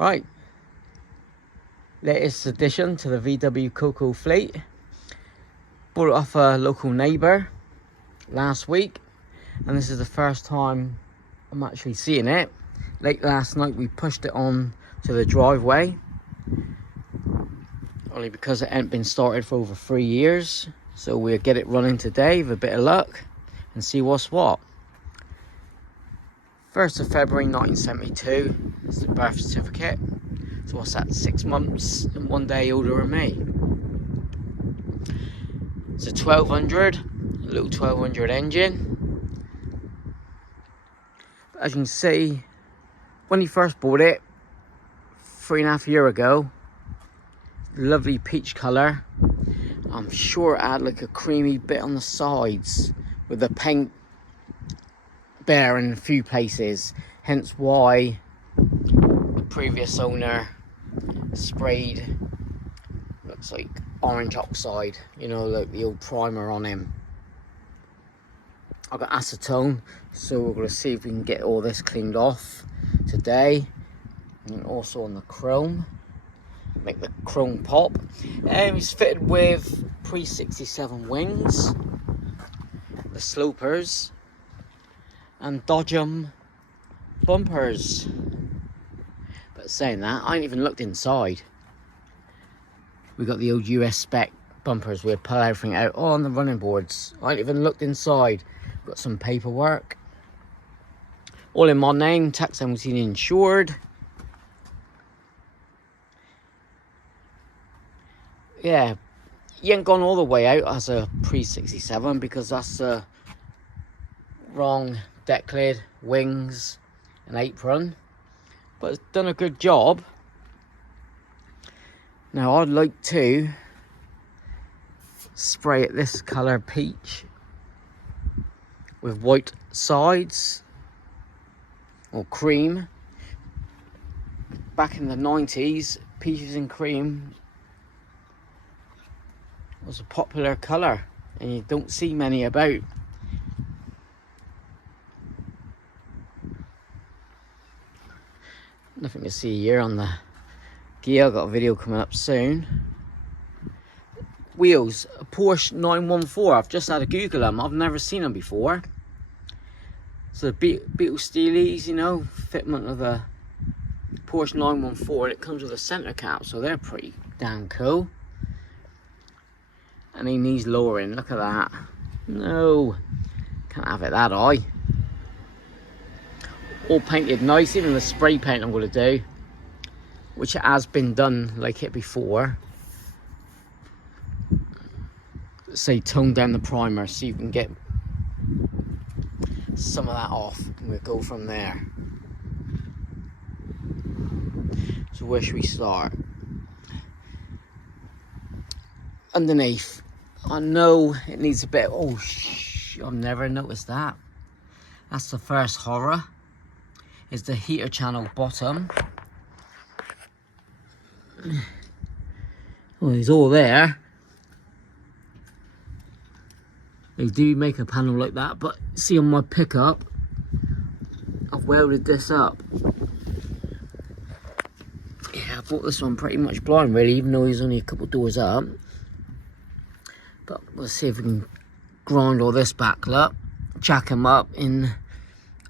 Right, latest addition to the vwcoco fleet. Bought it off a local neighbour last week, and this is the first time I'm actually seeing it. Late last night we pushed it on to the driveway, only because it hadn't been started for over 3 years. So we'll get it running today with a bit of luck and see what's what. 1st of February 1972 is the birth certificate. So what's that, 6 months and 1 day older than me. It's a 1200, a little 1200 engine. But as you can see, when he first bought it 3.5 years ago, lovely peach colour. I'm sure it had like a creamy bit on the sides with the paint bare in a few places, hence why the previous owner sprayed, looks like orange oxide, you know, like the old primer on him. I've got acetone, so we're going to see if we can get all this cleaned off today, and also on the chrome, make the chrome pop. He's fitted with pre-67 wings, the slopers, and Dodgem bumpers. But saying that, I ain't even looked inside. We got the old US spec bumpers. We'll pull everything out on the running boards. I ain't even looked inside. Got some paperwork. All in my name, tax 17 insured. Yeah, you ain't gone all the way out as a pre-67 because that's the wrong deck lid, wings and apron, but it's done a good job. Now I'd like to spray it this colour peach with white sides or cream. Back in the 90s, peaches and cream was a popular colour and you don't see many about. Nothing to see here on the gear. I've got a video coming up soon. Wheels, a Porsche 914. I've just had to Google them. I've never seen them before. So the beetle steelies, you know, fitment of the Porsche 914. It comes with a centre cap, so they're pretty damn cool. And he needs lowering. Look at that. No, can't have it that high. All painted nice, even the spray paint I'm going to do, which has been done like it before. Say tone down the primer so you can get some of that off, and we'll go from there. So where should we start? Underneath, I know it needs a bit. Oh, I've never noticed that. That's the first horror. Is the heater channel bottom. Well, he's all there. They do make a panel like that, but see on my pickup, I've welded this up. Yeah, I bought this one pretty much blind really, even though he's only a couple doors up. But we'll see if we can grind all this back up, jack him up in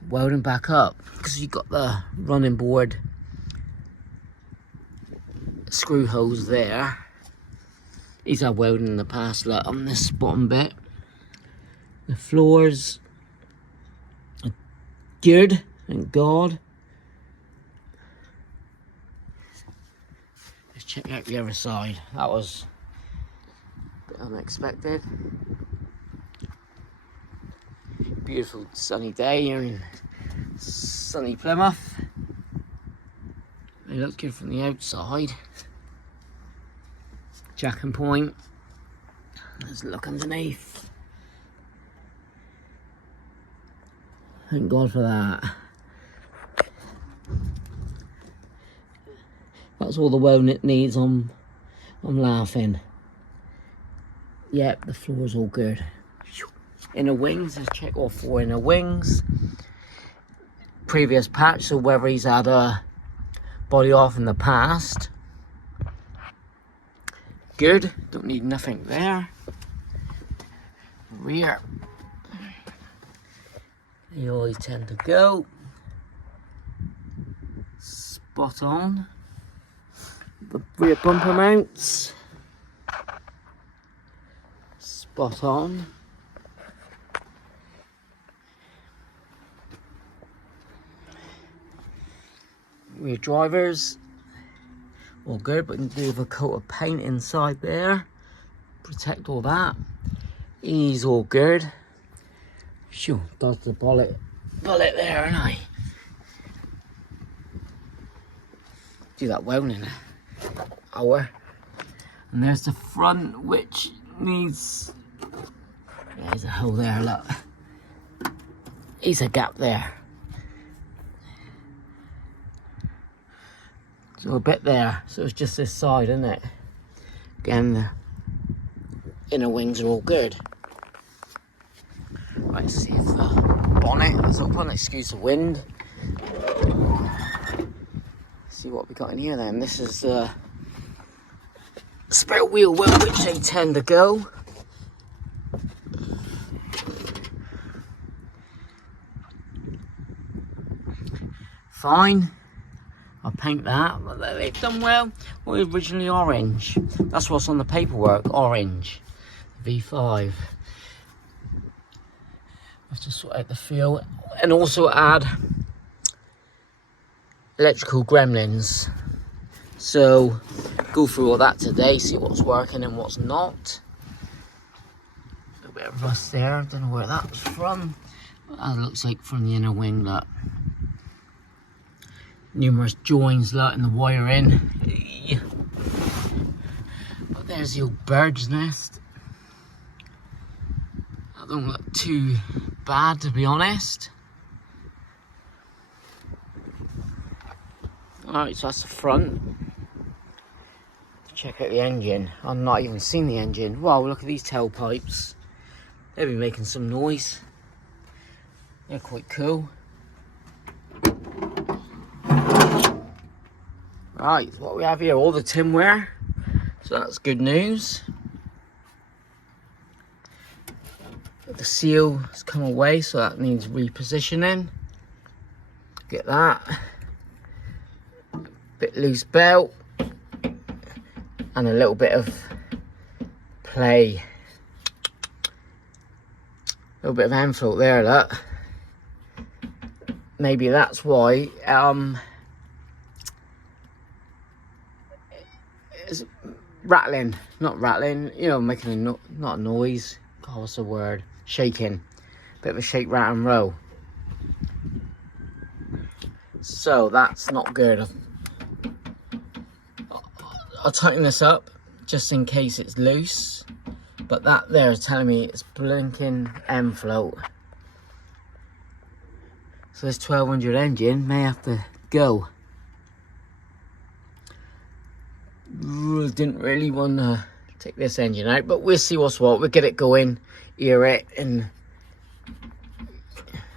welding back up, because you've got the running board screw holes there. These are welding in the past. Look, on this bottom bit, the floors are good, thank God. Let's check out the other side. That was a bit unexpected. Beautiful sunny day here in sunny Plymouth. It looks good from the outside. Jack and point. Let's look underneath. Thank God for that. That's all the welding it needs. I'm laughing. Yep, the floor's all good. Inner wings, let's check all 4 inner wings. Previous patch, so whether he's had a body off in the past. Good, don't need nothing there. Rear, they always tend to go. Spot on. The rear bumper mounts, spot on. Rear drivers, all good, but need to leave a coat of paint inside there, protect all that. He's all good. Sure, dodged the bullet there, and I do that welding in an hour. And there's the front, which needs, there's a hole there, look. There's a gap there. So a bit there, so it's just this side, isn't it? Again, the inner wings are all good. Right, let's see if the bonnet is open, excuse the wind. See what we got in here then. This is the spare wheel well, which they tend to go. Fine. I'll paint that, but they've done well. Well, originally orange. That's what's on the paperwork, orange. V5. Let's just sort out the feel. And also add electrical gremlins. So, go through all that today, see what's working and what's not. A little bit of rust there, I don't know where that was from. That looks like from the inner wing, look. Numerous joins lot in the wiring. But there's the old bird's nest. That don't look too bad, to be honest. Alright, so that's the front. Check out the engine. I've not even seen the engine. Wow, look at these tailpipes. They'll be making some noise. They're quite cool. Right, what we have here, all the tinware, so that's good news. The seal has come away, so that needs repositioning. Get that. Bit loose belt, and a little bit of play. A little bit of endfloat there, look. Maybe that's why. It's rattling, not rattling, you know, making a not a noise. God, what's the word? Shaking. Bit of a shake, rat and roll. So that's not good. I'll tighten this up just in case it's loose. But that there is telling me it's blinking endfloat. So this 1200 engine may have to go. Didn't really want to take this engine out, but we'll see what's what. We'll get it going, hear it, and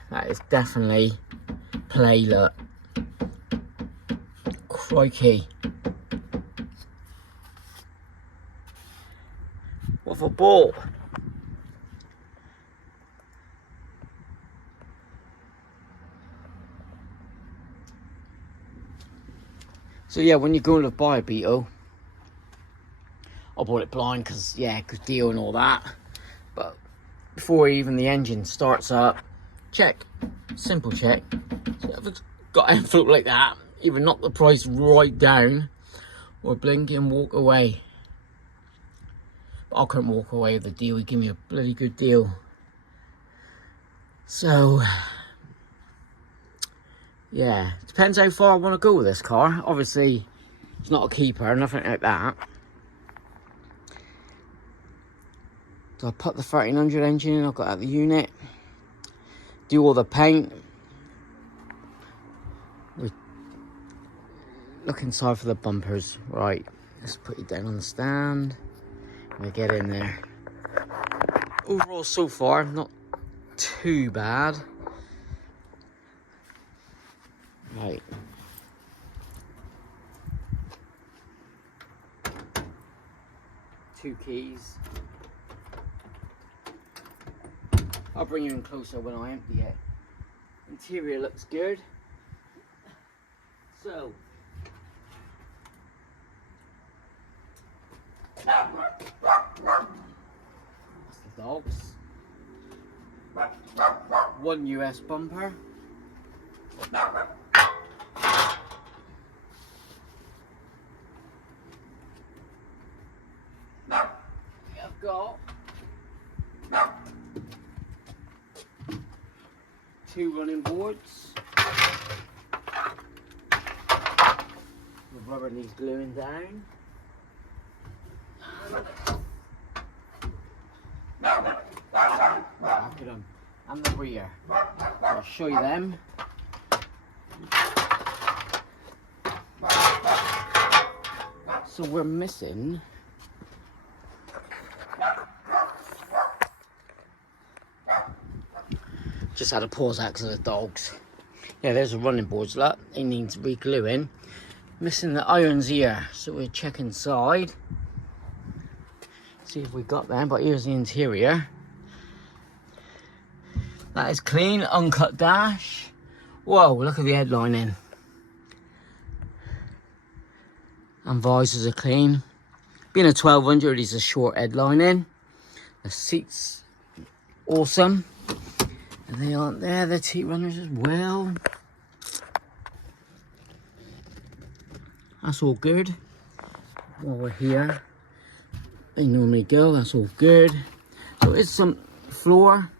that is definitely play, look. Crikey. What for ball? So yeah, when you're going to buy a beetle, I bought it blind because, yeah, good deal and all that. But before even the engine starts up, check. Simple check. So if it's got endfloat like that, either knock the price right down or blink and walk away. But I couldn't walk away with the deal. He gave me a bloody good deal. So, yeah, depends how far I want to go with this car. Obviously, it's not a keeper, nothing like that. So I put the 1300 engine in, I've got out the unit, do all the paint, look inside for the bumpers. Right, let's put you down on the stand, we get in there. Overall so far, not too bad. Right. 2 keys. I'll bring you in closer when I empty it. Interior looks good. So, that's the dogs. 1 US bumper. I've got 2 running boards. The rubber needs gluing down. Back of them and the rear. I'll show you them. So we're missing just had a pause out because of the dogs. Yeah, there's the running boards. Look, they need re-gluing. Missing the irons here, so we'll check inside. See if we got them. But here's the interior. That is clean, uncut dash. Whoa, look at the headlining. And visors are clean. Being a 1200, it's a short headlining. The seats, awesome. And they aren't there, the T runners as well. That's all good. While we're here, they normally go, that's all good. So it's some floor,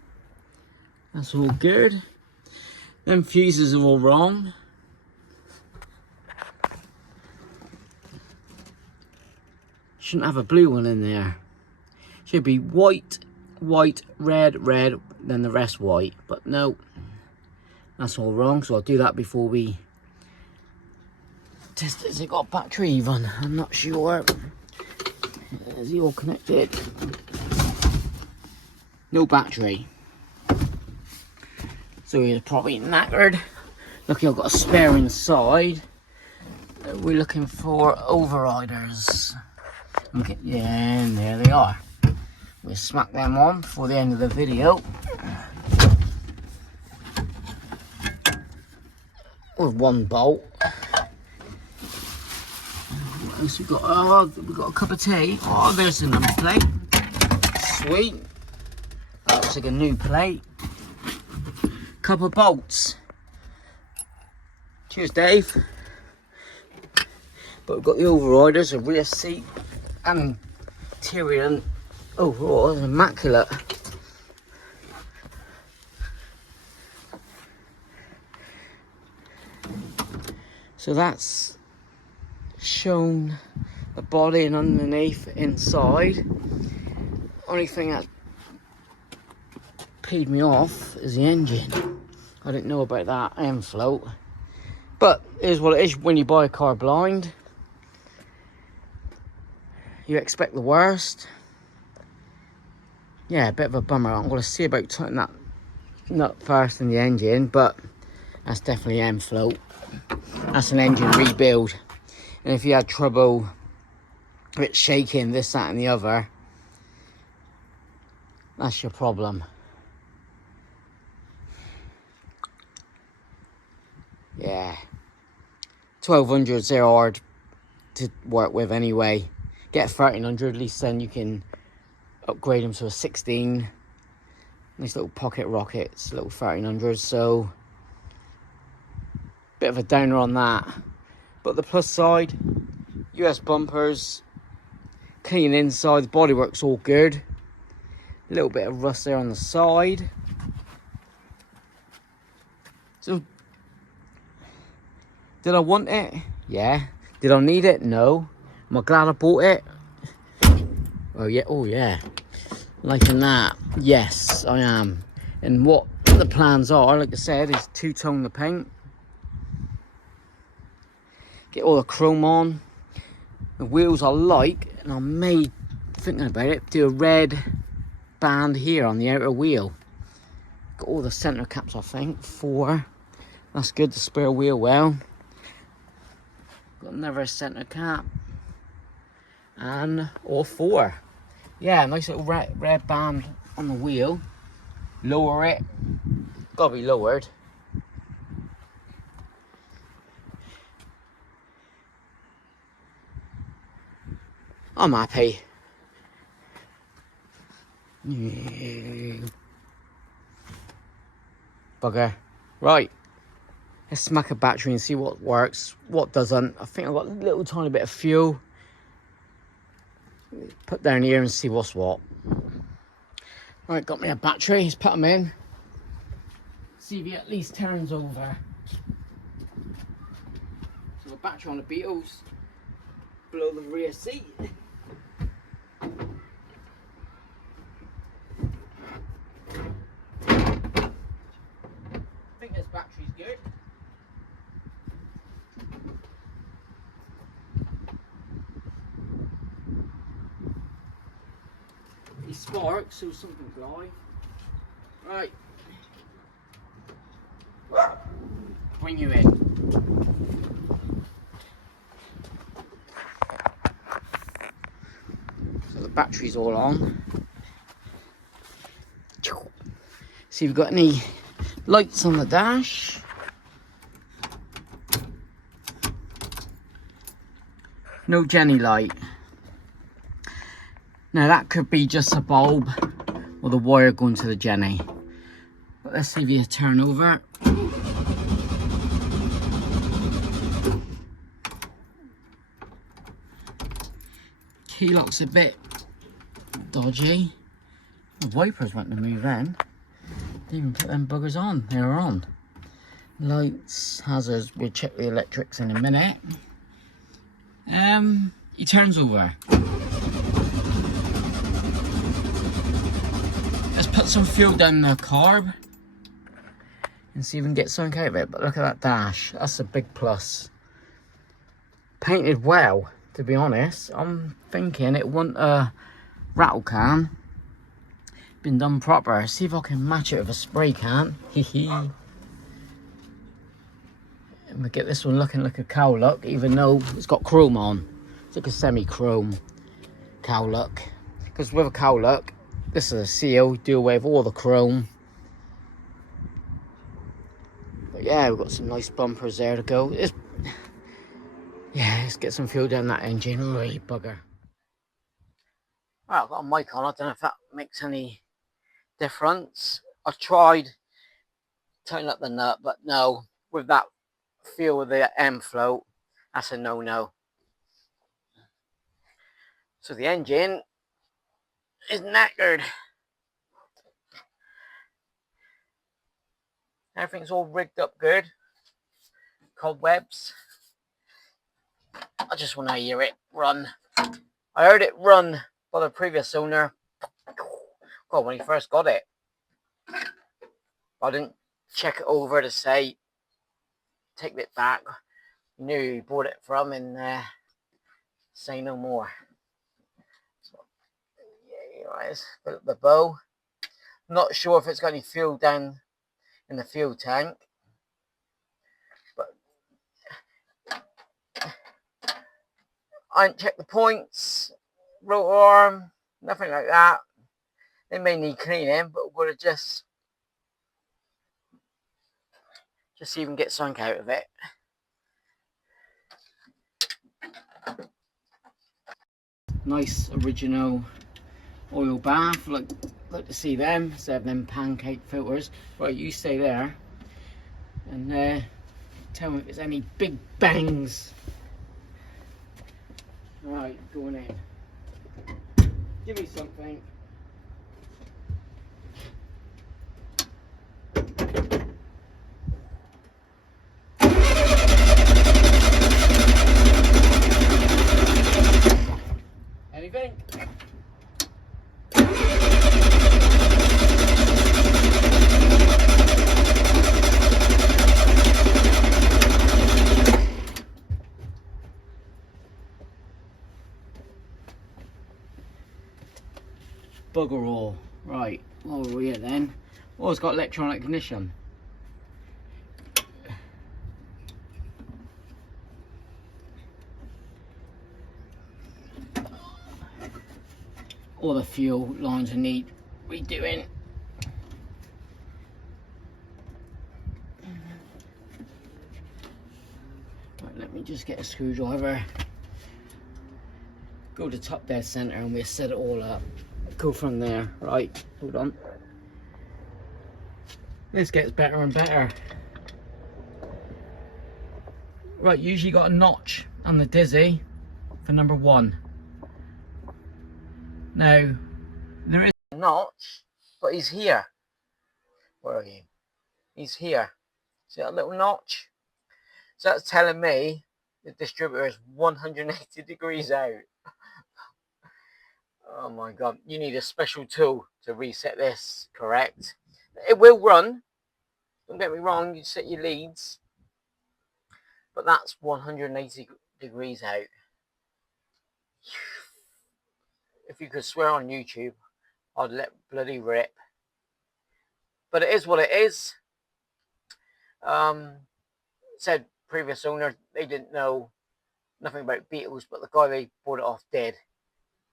that's all good. Them fuses are all wrong. Shouldn't have a blue one in there. Should be white, white, red, red, then the rest white. But no, that's all wrong. So I'll do that before we test it. Has it got battery even? I'm not sure. Is he all connected? No battery. So he's probably knackered. Lucky I've got a spare inside. We're looking for overriders. Okay, yeah, and there they are. We'll smack them on before the end of the video. With 1 bolt. What else we got? Oh, we got a cup of tea. Oh, there's the number plate. Sweet. That looks like a new plate. Couple of bolts. Cheers, Dave. But we've got the overriders, a rear seat, and interior and overall is immaculate. So that's shown the body and underneath inside. Only thing that peed me off is the engine. I didn't know about that endfloat. But it is what it is when you buy a car blind. You expect the worst. Yeah, a bit of a bummer. I'm going to see about turning that nut first in the engine, but that's definitely endfloat. That's an engine rebuild. And if you had trouble with shaking, this, that and the other, that's your problem. Yeah. 1200s, they're hard to work with anyway. Get a 1300, at least then you can upgrade them to a 16. These little pocket rockets, little 1300s, so bit of a downer on that. But the plus side, US bumpers, clean inside, the bodywork's all good. A little bit of rust there on the side. So, did I want it? Yeah. Did I need it? No. Am I glad I bought it? Oh yeah, oh yeah. Liking that. Yes, I am. And what the plans are, like I said, is two-tone the paint. Get all the chrome on. The wheels I like, and I may, thinking about it, do a red band here on the outer wheel. Got all the centre caps, I think, 4. That's good, the spare wheel well. Got another centre cap. And all 4. yeah, nice little red band on the wheel. Lower it. Gotta be lowered. I'm happy. Bugger. Right. Let's smack a battery and see what works, what doesn't. I think I've got a little tiny bit of fuel. Put down here and see what's what. Right, got me a battery. Let's put them in. See if he at least turns over. So the battery on the Beetles below the rear seat. I think this battery's good. He sparks, so something's live. Right. Bring you in. So the battery's all on. See if we've got any lights on the dash. No Jenny light. Now that could be just a bulb or the wire going to the Jenny. But let's see if you turn over. Key lock's a bit dodgy. The wipers went to move then. Didn't even put them buggers on. They were on. Lights, hazards. We'll check the electrics in a minute. He turns over. Let's put some fuel down the carb and see if we can get something out of it. But look at that dash. That's a big plus. Painted well, to be honest. I'm thinking it wasn't a rattle can. Been done proper. See if I can match it with a spray can. And we get this one looking like a cow look, even though it's got chrome on. It's like a semi-chrome cow look. Because with a cow look, this is a seal, do away with all the chrome. But yeah, we've got some nice bumpers there to go. Yeah, let's get some fuel down that engine. Right, bugger. Right, I've got a mic on. I don't know if that makes any difference. I tried tightening up the nut, but no, with that feel with the endfloat, that's a no-no. So the engine is knackered. Everything's all rigged up good. Cobwebs. I just want to hear it run. I heard it run by the previous owner. God, when he first got it. I didn't check it over to say, take it back. You knew who he bought it from and say no more. So, yeah, let's fill up the bow. Not sure if it's got any fuel down in the fuel tank. But I didn't check the points, rotor arm, nothing like that. They may need cleaning, but we're going to just see if we can get something out of it. Nice original oil bath. Like to see them instead of them pancake filters. Right, you stay there and tell me if there's any big bangs. Right, going in. Give me something. Anything? Bugger all. Right, over here then. Oh, it's got electronic ignition. all the fuel lines need redoing. Right, let me just get a screwdriver. Go to top dead center and we'll set it all up. Go from there. Right, hold on. This gets better and better. Right, usually got a notch on the dizzy for number 1. Now, there is a notch, but he's here. Where are you? He's here. See that little notch? So that's telling me the distributor is 180 degrees out. Oh my god, you need a special tool to reset this, correct? It will run, don't get me wrong, you set your leads, but that's 180 degrees out. If you could swear on YouTube, I'd let bloody rip. But it is what it is. Said previous owner, they didn't know nothing about beetles, but the guy they bought it off did.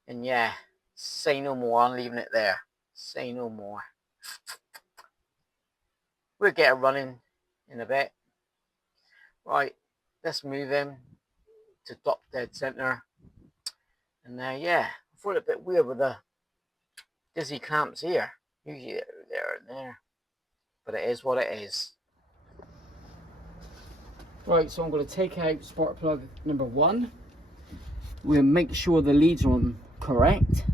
And yeah, say no more, I'm leaving it there. Say no more. We'll get it running in a bit. Right, let's move him to top dead center. And yeah, I thought it a bit weird with the dizzy clamps here. Usually they're there and there. But it is what it is. Right, so I'm going to take out spark plug number 1. We'll make sure the leads are on correct.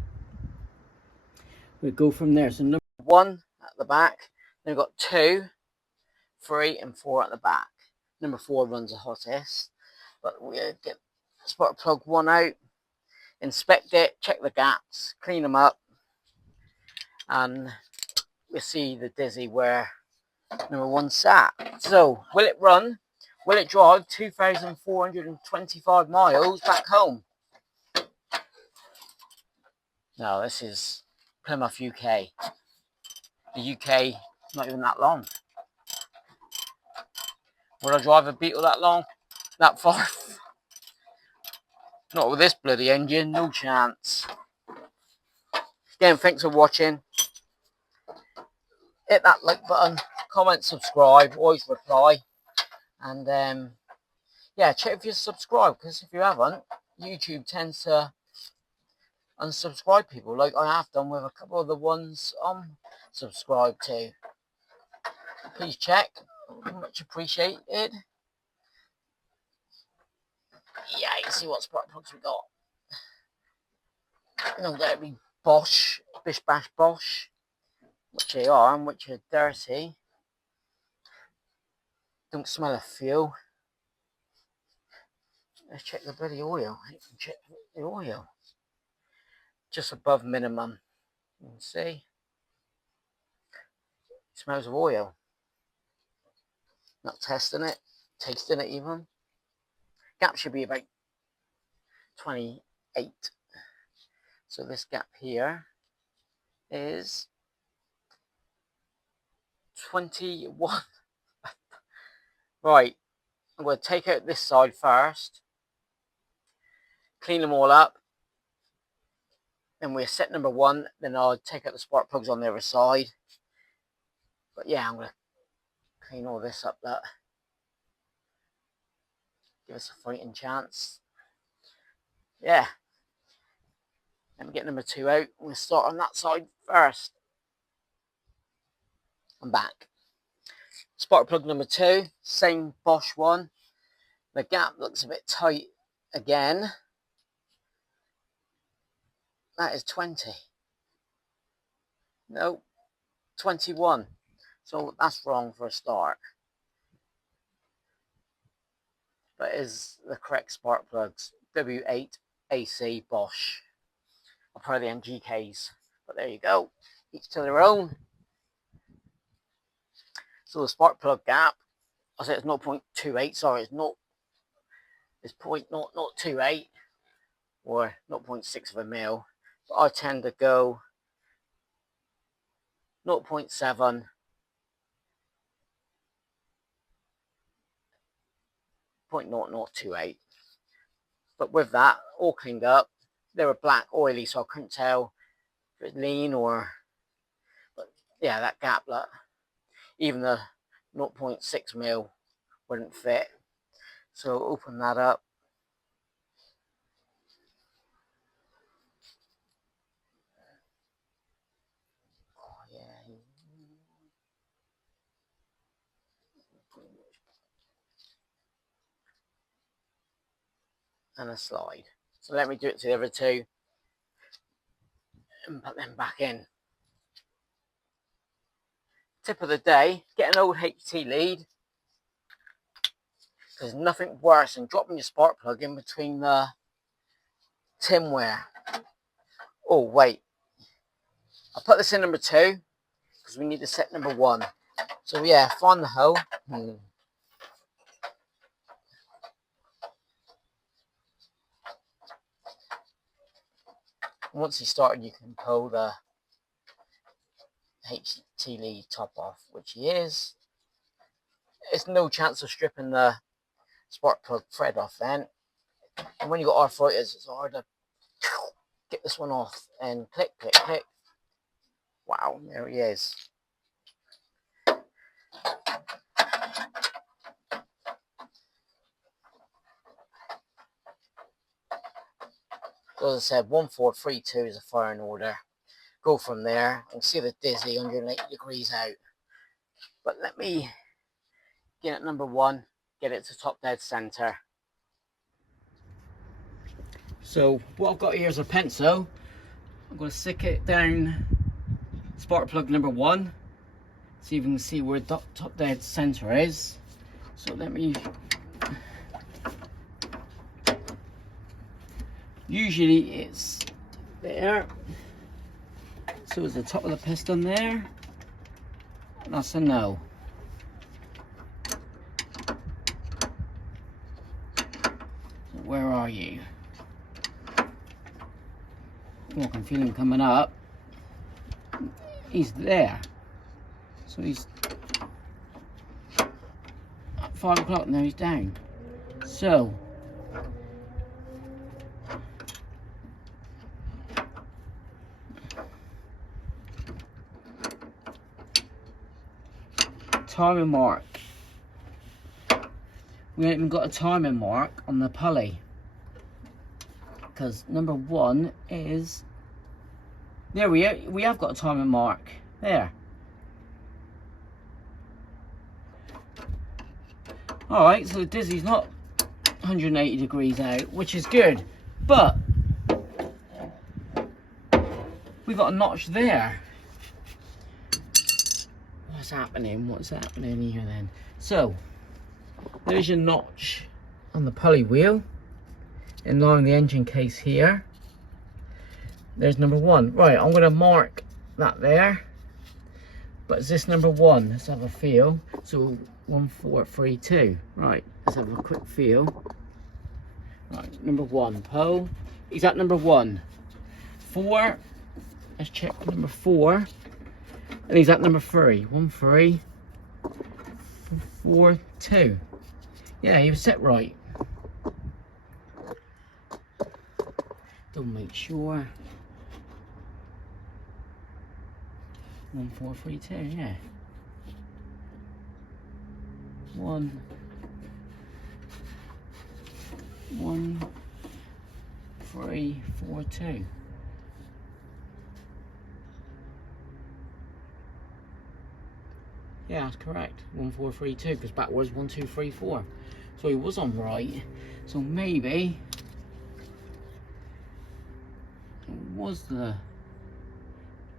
We'll go from there. So number 1 at the back. Then we've got 2, 3 and 4 at the back. Number 4 runs the hottest. But we'll get spark plug 1 out, inspect it, check the gaps, clean them up, and we'll see the dizzy where number 1 sat. So, will it run? Will it drive 2,425 miles back home? No, this is Plymouth, UK. The UK, not even that long. Would I drive a Beetle that long? That far? Not with this bloody engine, no chance. Again, thanks for watching. Hit that like button, comment, subscribe, always reply. And yeah, check if you're subscribed, because if you haven't, YouTube tends to unsubscribe people, like I have done with a couple of the ones I'm subscribed to. Please check, much appreciated. Yeah, you see what spark plugs we got. No, that'd be Bosch, Bish Bash Bosch, which they are and which are dirty. Don't smell of fuel. Let's check the bloody oil. Check the oil. Just above minimum. You can see. It smells of oil. Not testing it, tasting it even. Gap should be about 28. So this gap here is 21. Right, I'm going to take out this side first, clean them all up, then we'll set number 1, then I'll take out the spark plugs on the other side. But yeah, I'm going to clean all this up, that give us a fighting chance. Yeah, let me get number 2 out. I'm going to start on that side first. I'm back. Spark plug number 2, same Bosch one. The gap looks a bit tight again. That is 20. No, 21. So that's wrong for a start. But it is the correct spark plugs. W8 AC Bosch. I'll probably the MGKs. But there you go. Each to their own. So the spark plug gap, I said it's 0.28. Sorry, it's 0.0028 or 0.6 of a mil. But I tend to go 0.7, 0.0028. But with that all cleaned up, they were black, oily, so I couldn't tell if it's lean or, but yeah, that gap, look, even the 0.6 mil wouldn't fit. So open that up. Oh yeah. And a slide. So let me do it to the other two and put them back in. Tip of the day, get an old HT lead. There's nothing worse than dropping your spark plug in between the tinware. Oh wait, I'll put this in number 2 because we need to set number 1. So yeah, find the hole. Once you started, you can pull the HT lead top off, which he is. There's no chance of stripping the spark plug thread off then. And when you got arthritis, it's hard to get this one off. And click, click, click. Wow, there he is. So as I said, 1432 is a firing order. Go from there and see the dizzy 180 degrees out. But let me get at number 1, get it to top dead center. So what I've got here is a pencil. I'm going to stick it down spark plug number 1, so you can see where top dead center is. So let me, usually it's there, so is the top of the piston there. That's a no. So where are you? Oh, I can feel him coming up. He's there. So he's at 5 o'clock, now he's down. So timing mark. We haven't even got a timing mark on the pulley, because number 1 is there. We have got a timing mark there. All right, so the dizzy's not 180 degrees out, which is good, but we got a notch there. What's happening? What's happening here then? So there's your notch on the pulley wheel, in line with the engine case here. There's number 1. Right, I'm going to mark that there. But is this number 1? Let's have a feel. So 1432. Right, let's have a quick feel. Right, number 1. Pole. He's at number 1. 4. Let's check number 4. And he's at number 3. 1, 3, 4, 2. Yeah, he was set right. Don't make sure. 1432, yeah. 1, 3, 4, 2. Yeah, that's correct. 1432, because backwards 1, 2, 3, 4. So he was on right. So maybe it was the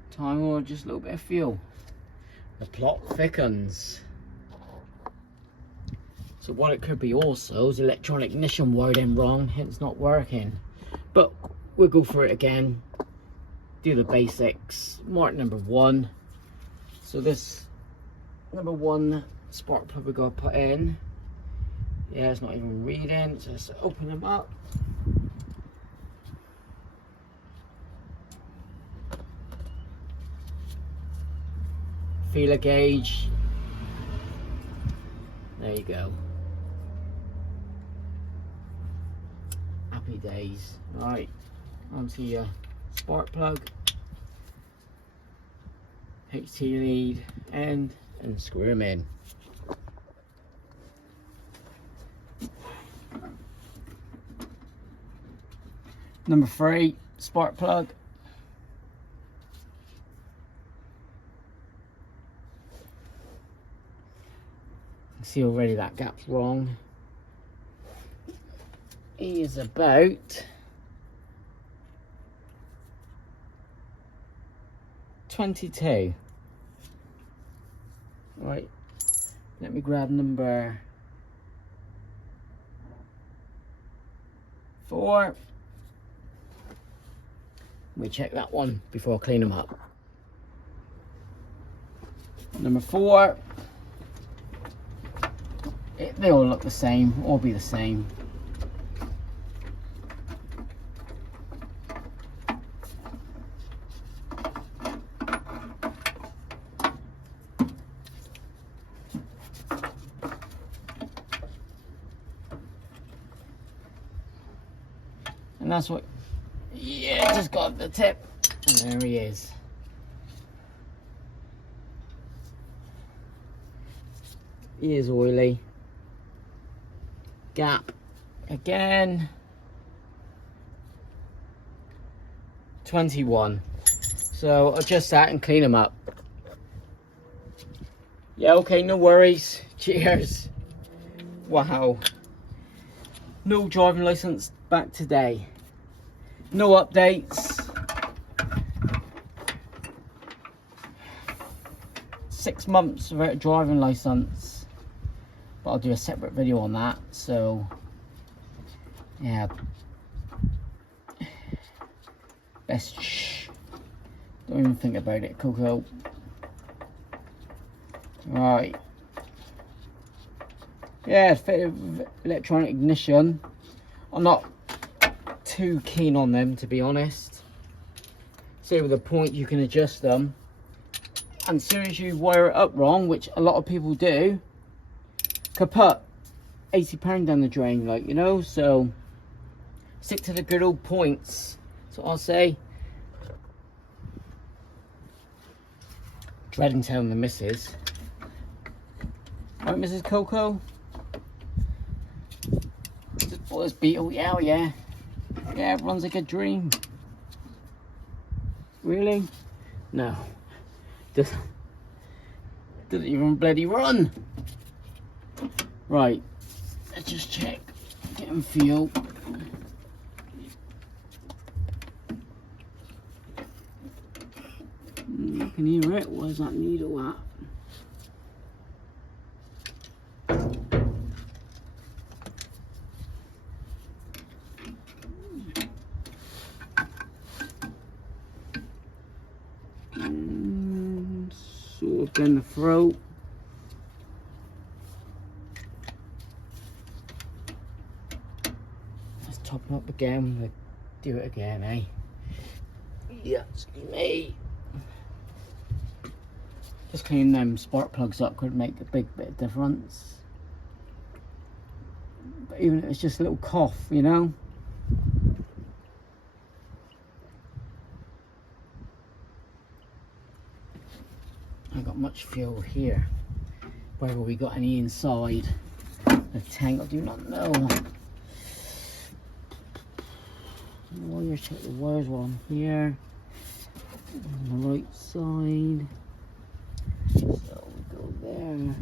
time, or just a little bit of fuel. The plot thickens. So what it could be also is electronic ignition wiring wrong, hence not working. But we'll go for it again. Do the basics. Mark number 1. So this number 1 spark plug we got to put in. Yeah, it's not even reading. So let's open them up. Feeler gauge. There you go. Happy days. Right, onto your spark plug. HT lead end and screw them in. Number 3, spark plug. See already that gap's wrong. He is about 22. Right, let me grab number 4. We check that one before I clean them up. Number 4. They all look the same, all be the same. And that's what, yeah, just got the tip, and there he is. He is oily. Gap again. 21. So adjust that and clean them up. Yeah, okay, no worries. Cheers. Wow. No driving license back today. No updates. 6 months without a driving license. But I'll do a separate video on that. So, yeah. Best shh. Don't even think about it, Coco. Right. Yeah, fitted with electronic ignition. I'm not too keen on them, to be honest. See, with a point you can adjust them, and as soon as you wire it up wrong, which a lot of people do, could put £80 down the drain, like, you know. So stick to the good old points. So I'll say. Dreading telling the missus. Right, Mrs. Coco? Just bought this beetle. Yeah, oh yeah. Yeah, everyone's like a dream. Really? No. Doesn't even bloody run. Right. Let's just check. Get him feel. You can hear it. Where's that needle at? And sort of down the throat. Let's top it up again. We'll do it again, eh? Yeah, excuse me. Just cleaning them spark plugs up could make a big bit of difference. But even if it's just a little cough, you know. I got much fuel here. Whether we got any inside the tank, I do not know. Wires, check the wires one here. On the right side. So we go there.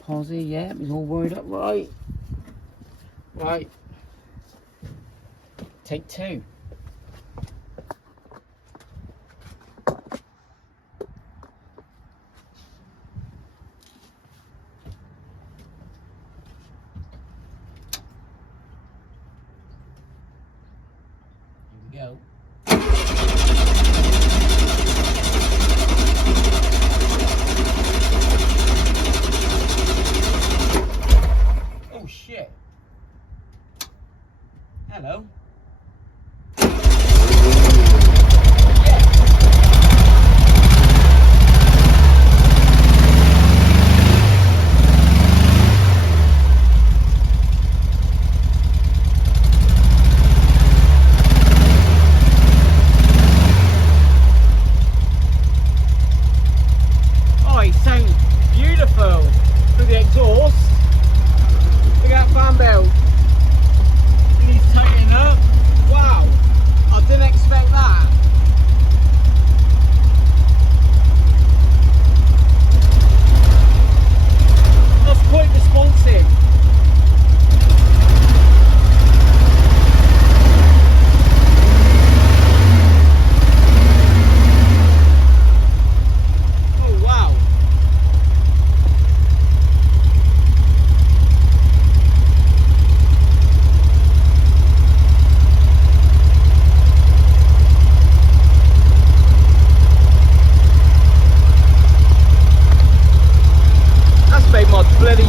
Posy, yeah, it's all wired up right. Right. Take 2. Here we go. Oh shit. Hello.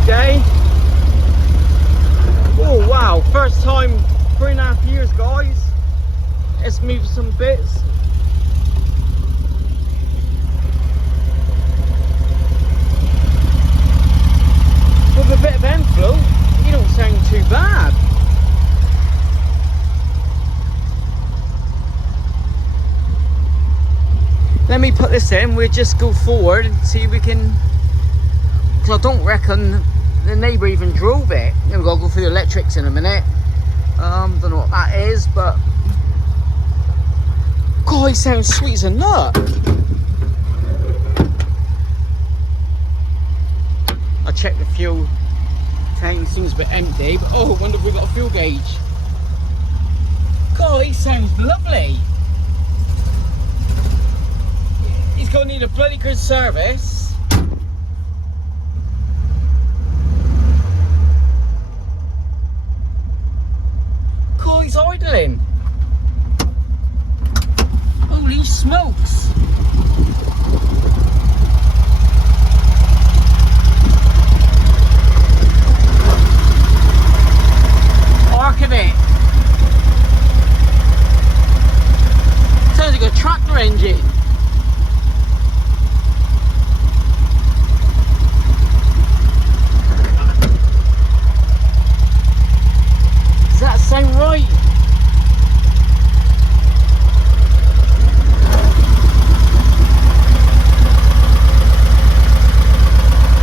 day. Oh wow, first time 3.5 years, guys. Let's move some bits. With a bit of endfloat, you don't sound too bad. Let me put this in, we'll just go forward and see if we can, because I don't reckon the neighbour even drove it. We've got to go through the electrics in a minute. Don't know what that is, but God, he sounds sweet as a nut. I checked the fuel tank, seems a bit empty, but oh, I wonder if we've got a fuel gauge. God, he sounds lovely. He's going to need a bloody good service. God, he's idling. Holy smokes. Arcing it. Sounds like a tractor engine. Does that sound right?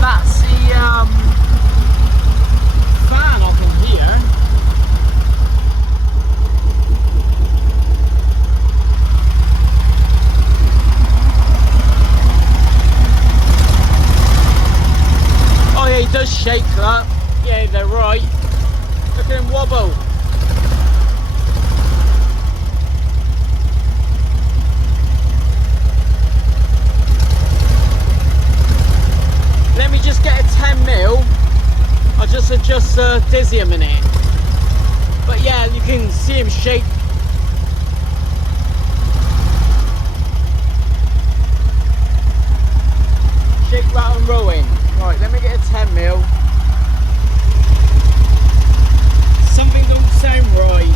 That's the fan I can hear. Oh yeah, he does shake that. Yeah, they're right. Look at him wobble. Let me just get a 10 mil. I'll just adjust the dizzy a minute. But yeah, you can see him shake. Shake, rattle and rolling. Right, let me get a 10 mil. Something don't sound right.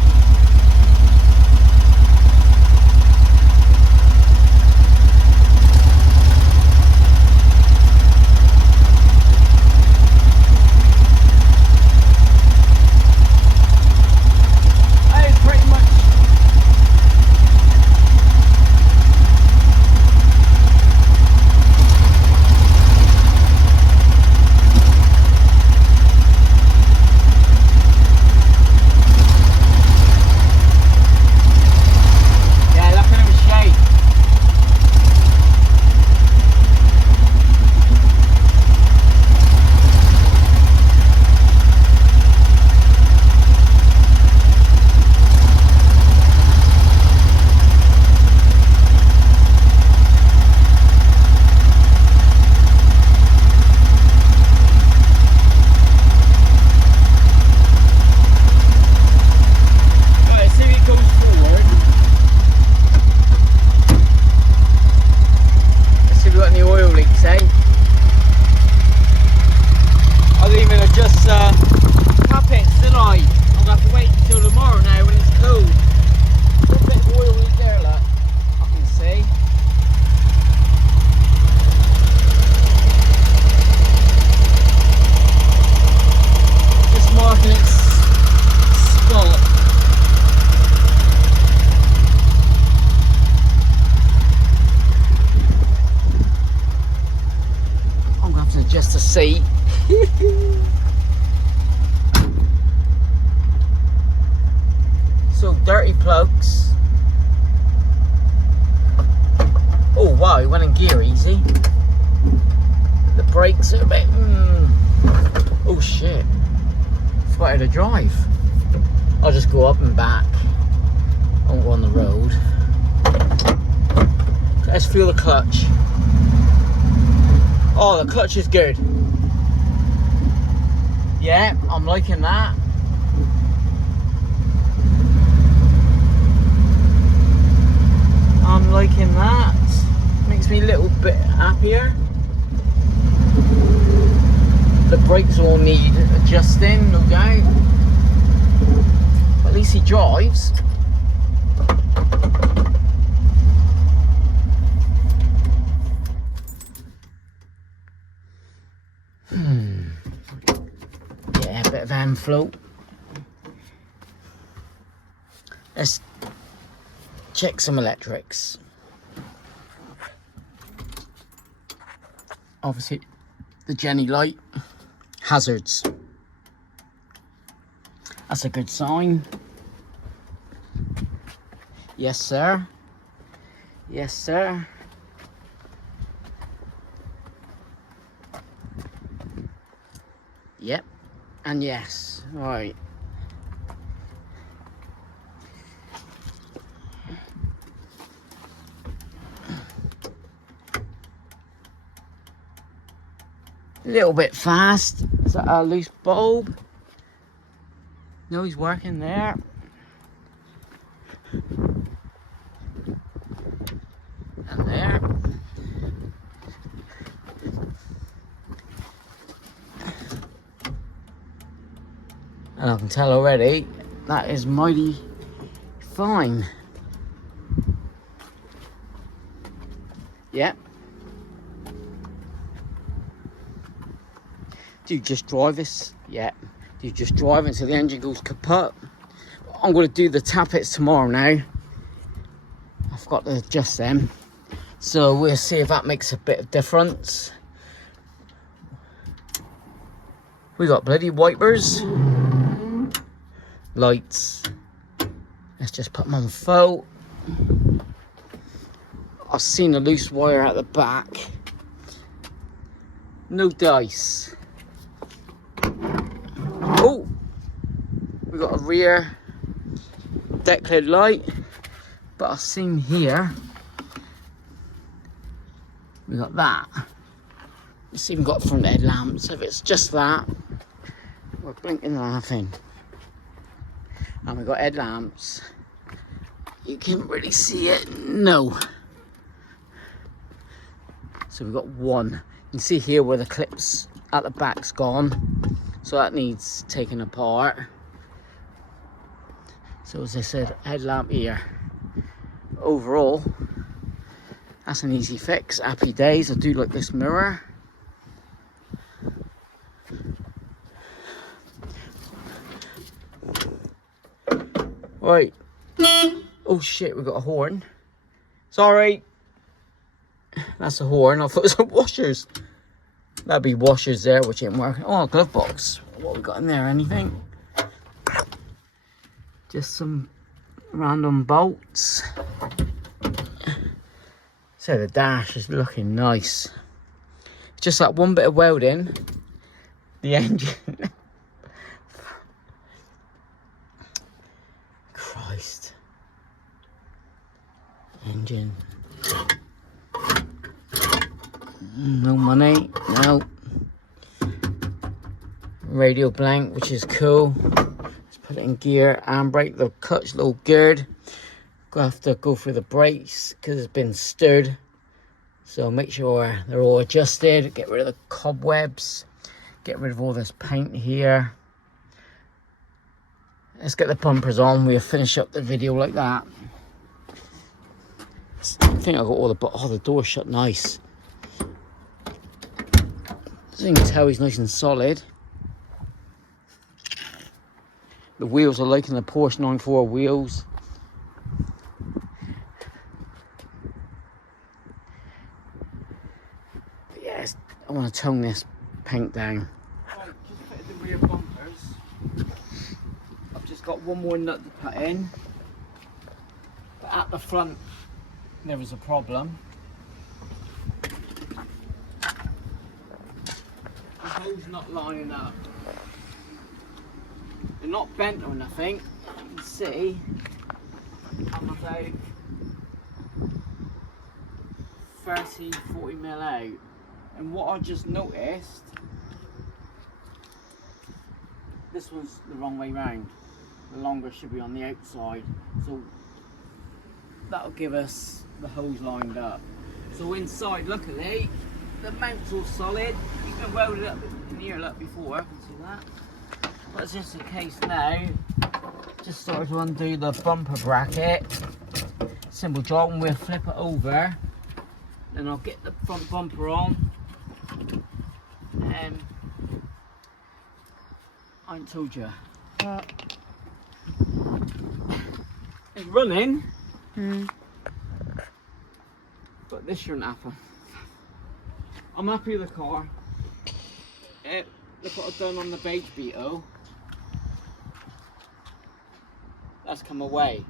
Just a seat. So dirty plugs. Oh wow, he went in gear easy. The brakes are a bit. Oh shit! Forgot how to drive. I'll just go up and back. I won't go on the road. Let's feel the clutch. Oh, the clutch is good. Yeah, I'm liking that. I'm liking that. Makes me a little bit happier. The brakes all need adjusting, no doubt. But at least he drives. Yeah, a bit of endfloat. Let's check some electrics. Obviously, the Jenny light. Hazards. That's a good sign. Yes, sir. Yes, sir. Yep. And yes. Right. A little bit fast. Is that a loose bulb? No, he's working there. And there. And I can tell already that is mighty fine. Yep. Do you just drive this? Yeah. Do you just drive it until the engine goes kaput? I'm going to do the tappets tomorrow now. I've got to adjust them. So we'll see if that makes a bit of difference. We got bloody wipers. Lights. Let's just put them on full. I've seen a loose wire at the back. No dice. Oh, we got a rear deck lid light, but I've seen here we got that. It's even got front headlamps. So if it's just that, we're blinking and laughing. And we got headlamps. You can't really see it. No. So we've got one. You can see here where the clips at the back's gone. So that needs taking apart. So as I said, headlamp here. Overall, that's an easy fix. Happy days. I do like this mirror. Right. Oh shit, we got a horn. Sorry. That's a horn. I thought it was some washers. That'd be washers there, which ain't working. Oh, glove box. What we got in there? Anything? Just some random bolts. So the dash is looking nice. Just that one bit of welding. The engine. Christ. Engine. No money, no. Radio blank, which is cool. Let's put it in gear. Handbrake, the clutch, little gird. Gonna have to go through the brakes because it's been stirred. So make sure they're all adjusted. Get rid of the cobwebs. Get rid of all this paint here. Let's get the bumpers on. We'll finish up the video like that. I think I got all the doors shut nice. So you can tell he's nice and solid. The wheels are like in the Porsche 994 wheels. But yes, I want to tone this paint down. Right, just fitted the rear bumpers. I've just got one more nut to put in. But at the front, there was a problem. The hole's not lining up. They're not bent or nothing. You can see I'm about 30-40 mil out. And what I just noticed, this one's the wrong way round. The longer should be on the outside. So that'll give us the hose lined up. So inside, luckily, the mount's all solid. You can weld it up in here, look, before, you can see that. But just in case now, just started to undo the bumper bracket. Simple job, and we'll flip it over. Then I'll get the front bumper on. I ain't told you. It's running. But this shouldn't happen. I'm happy with the car. Look what I've done on the beige beetle. That's come away.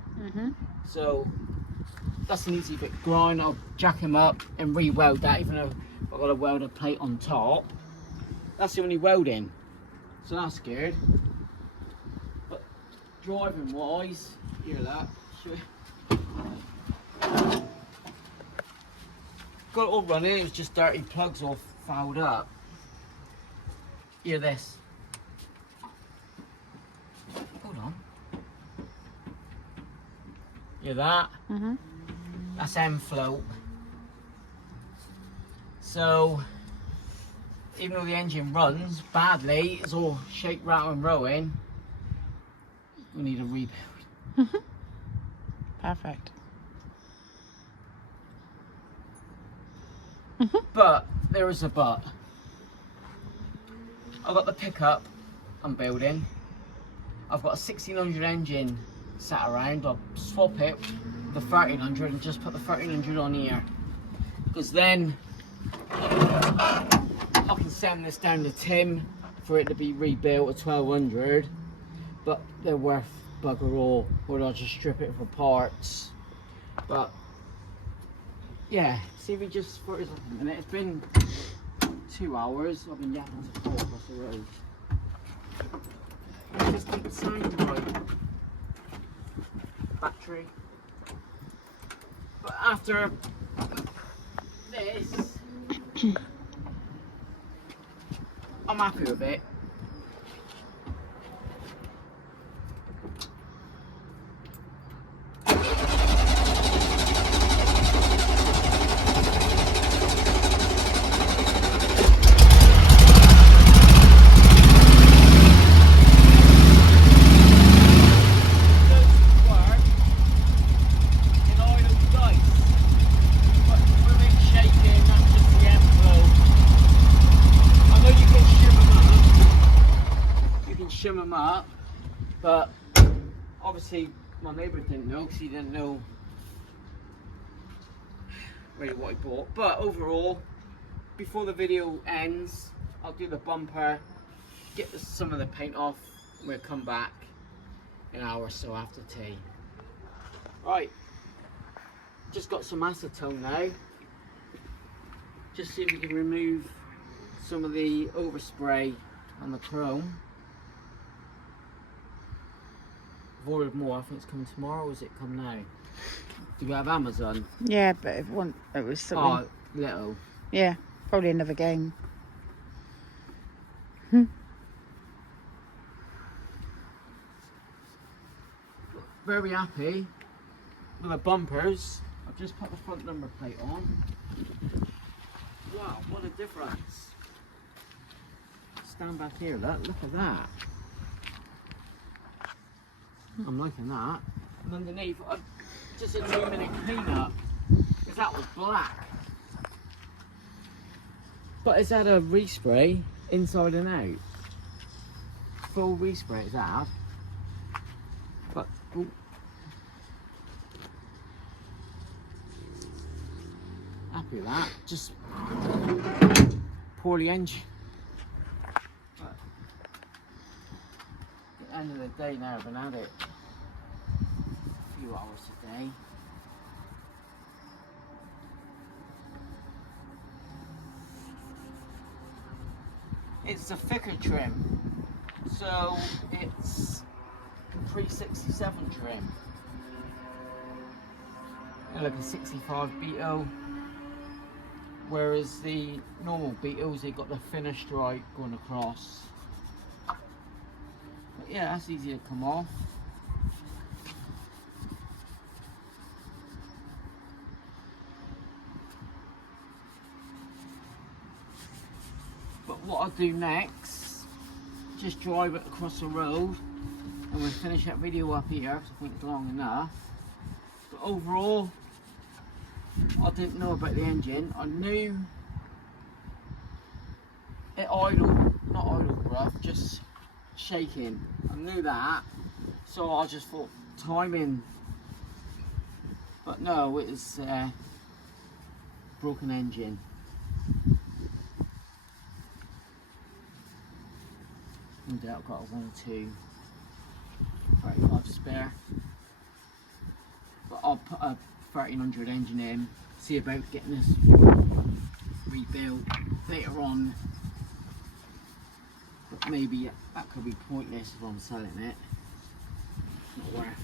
So that's an easy bit grind. I'll jack him up and re-weld that, even though I've got a welder plate on top. That's the only welding. So that's good. But driving wise, hear that. Got it all running, it was just dirty plugs all fouled up. Hear this. Hold on. Hear that? That's endfloat. So, even though the engine runs badly, it's all shake, rattle and rowing, we need a rebuild. Perfect. But there is a but. I've got the pickup I'm building. I've got a 1600 engine sat around. I'll swap it with the 1300 and just put the 1300 on here. Because then I can send this down to Tim for it to be rebuilt at 1200. But they're worth bugger all, or I'll just strip it for parts. But yeah, see if we just focus up a minute. It's been 2 hours. I've been yapping to fall across the road. Just keep the sound right. Battery. But after this, I'm happy with it. Shim them up, but obviously my neighbour didn't know because he didn't know really what he bought. But overall, before the video ends, I'll do the bumper, get some of the paint off, and we'll come back an hour or so after tea. Right, just got some acetone now. Just see if we can remove some of the overspray on the chrome. I've ordered more. I think it's coming tomorrow, or is it come now? Do we have Amazon? Yeah, but it was something. Oh, little. Yeah, probably another game. Very happy with the bumpers. I've just put the front number plate on. Wow, what a difference. Stand back here, look at that. I'm liking that. And underneath, just a 2-minute clean-up, because that was black. But it's had a respray inside and out. Full respray it's had. But ooh. Happy with that. Just pour the engine. But at the end of the day now, I've been at it a few hours a day. It's a thicker trim, so it's 367 trim. Like a 65 beetle, whereas the normal beetles, they've got the thinner stripe going across. But yeah, that's easy to come off. But what I'll do next just drive it across the road and we'll finish that video up here because I think it's long enough. But overall, I didn't know about the engine. I knew it idled, not idled rough, just shaking. I knew that, so I just thought timing. But no, it was broken engine. No doubt I've got a 1 or 2 35 spare. But I'll put a 1300 engine in, see about getting this rebuilt later on. But maybe that could be pointless if I'm selling it. Not worth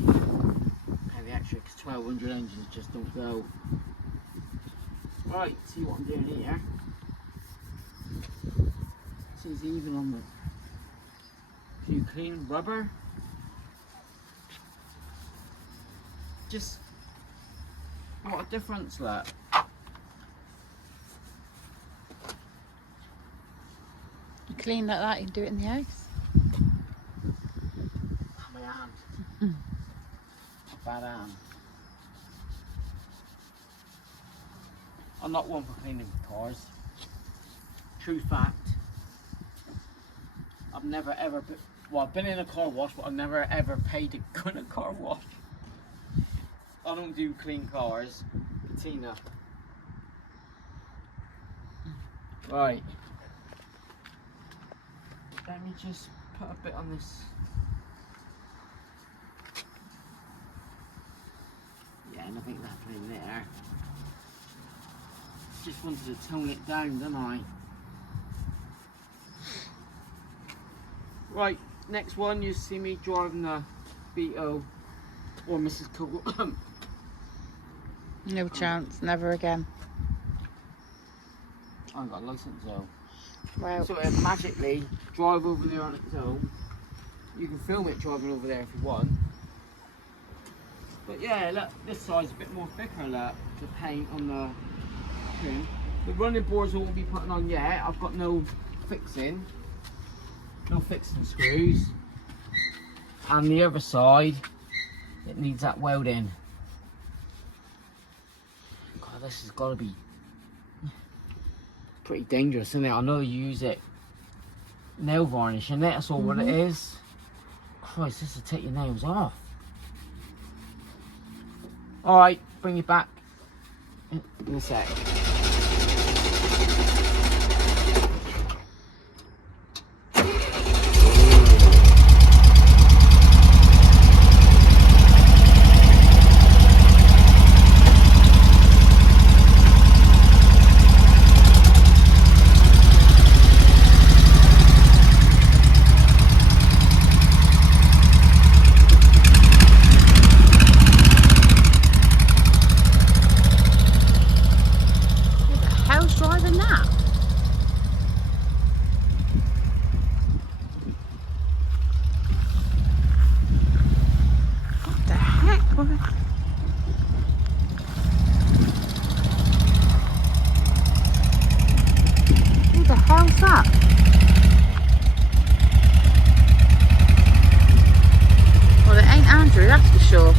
paying the extra because 1200 engines just don't go. Right, see what I'm doing here. See it's even on the few clean rubber. Just what a difference, look. You clean like that, you can do it in the house. My hand. A bad hand. I'm not one for cleaning cars. True fact. I've never ever been, well, I've been in a car wash, but I've never ever paid to go in a car wash. I don't do clean cars. Tina. Right. Let me just put a bit on this. Yeah, nothing happening there. Just wanted to tone it down, didn't I? Right, next one, you see me driving the beetle or Mrs. Coco. No chance, never again. I haven't got a license though. Well, So it magically drive over there on its own. You can film it driving over there if you want. But yeah, look, this side's a bit more thicker, look, the paint on the trim. The running boards I won't be putting on yet. I've got no fixing screws. And the other side, it needs that welding. God, this has got to be pretty dangerous, isn't it? I know you use it nail varnish, isn't it? That's all what it is. Christ, this will take your nails off. Alright, bring it back in a sec. hell's that? Well, it ain't Andrew, that's for sure.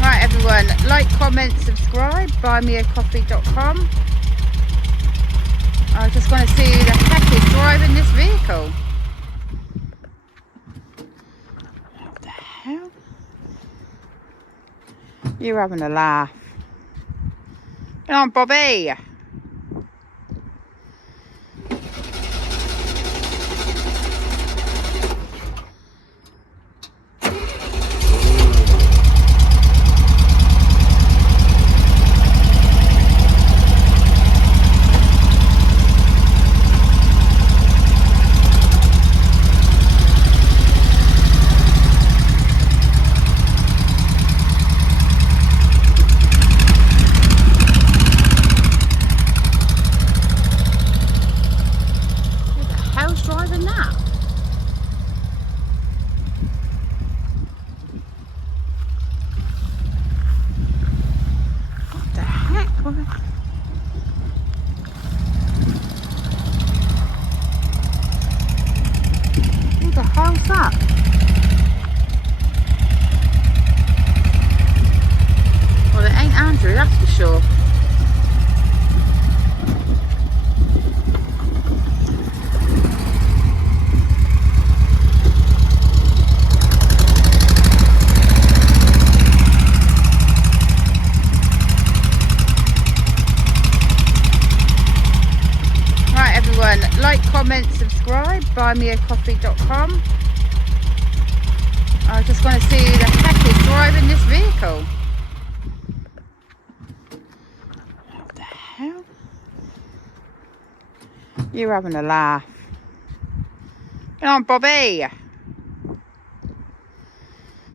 Right, everyone, like, comment, subscribe, buymeacoffee.com. I just want to see who the heck is driving this vehicle. What the hell? You're having a laugh. Come on, Bobby. that? Well, it ain't Andrew, that's for sure. Right, everyone, like, comment, subscribe, buymeacoffee.com. I just want to see who the heck is driving this vehicle. What the hell? You're having a laugh. Come on, Bobby.